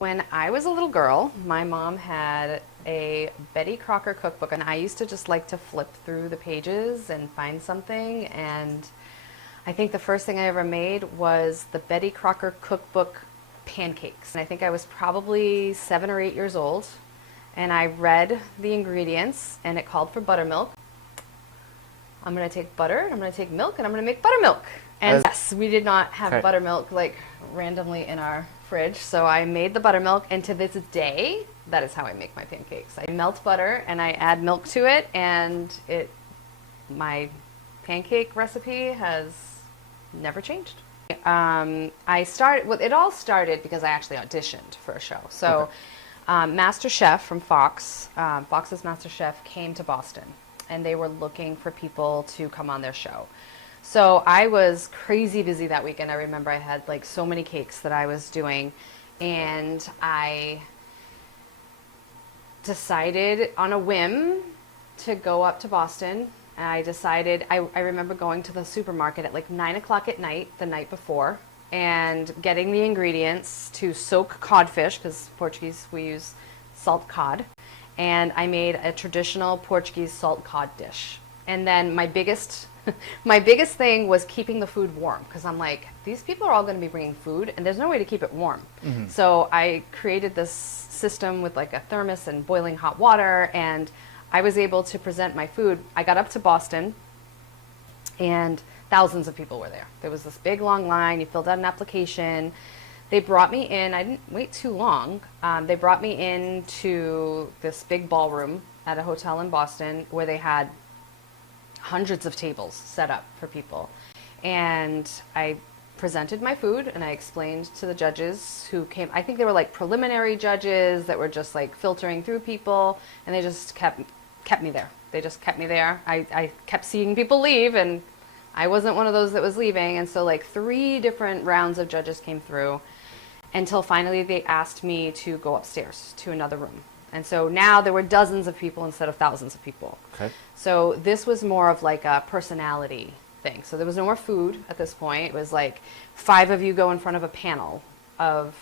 When I was a little girl, my mom had a Betty Crocker cookbook, and I used to just like to flip through the pages and find something. And I think the first thing I ever made was the Betty Crocker cookbook pancakes. And I think I was probably 7 or 8 years old, and I read the ingredients, and it called for buttermilk. I'm going to take butter, and I'm going to take milk, and I'm going to make buttermilk. And yes, we did not have buttermilk like randomly in our fridge, so I made the buttermilk, and to this day, that is how I make my pancakes. I melt butter and I add milk to it, and my pancake recipe has never changed. It all started because I actually auditioned for a show. So MasterChef from Fox's MasterChef came to Boston, and they were looking for people to come on their show. So I was crazy busy that weekend. I remember I had like so many cakes that I was doing, and I decided on a whim to go up to Boston. And I remember going to the supermarket at like 9 o'clock at night the night before and getting the ingredients to soak codfish, because Portuguese we use salt cod, and I made a traditional Portuguese salt cod dish. And then my biggest thing was keeping the food warm, because I'm like, these people are all going to be bringing food, and there's no way to keep it warm. Mm-hmm. So I created this system with like a thermos and boiling hot water, and I was able to present my food. I got up to Boston, and thousands of people were there. There was this big long line. You filled out an application. They brought me in. I didn't wait too long. They brought me into this big ballroom at a hotel in Boston where they had hundreds of tables set up for people. And I presented my food, and I explained to the judges who came. I think they were like preliminary judges that were just like filtering through people, and they just kept me there. They just kept me there. I kept seeing people leave, and I wasn't one of those that was leaving. And so like 3 different rounds of judges came through until finally they asked me to go upstairs to another room. And so now there were dozens of people instead of thousands of people. Okay. So this was more of like a personality thing. So there was no more food at this point. It was like 5 of you go in front of a panel of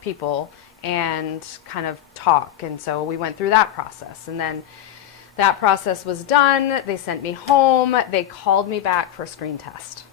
people and kind of talk. And so we went through that process. And then that process was done. They sent me home. They called me back for a screen test.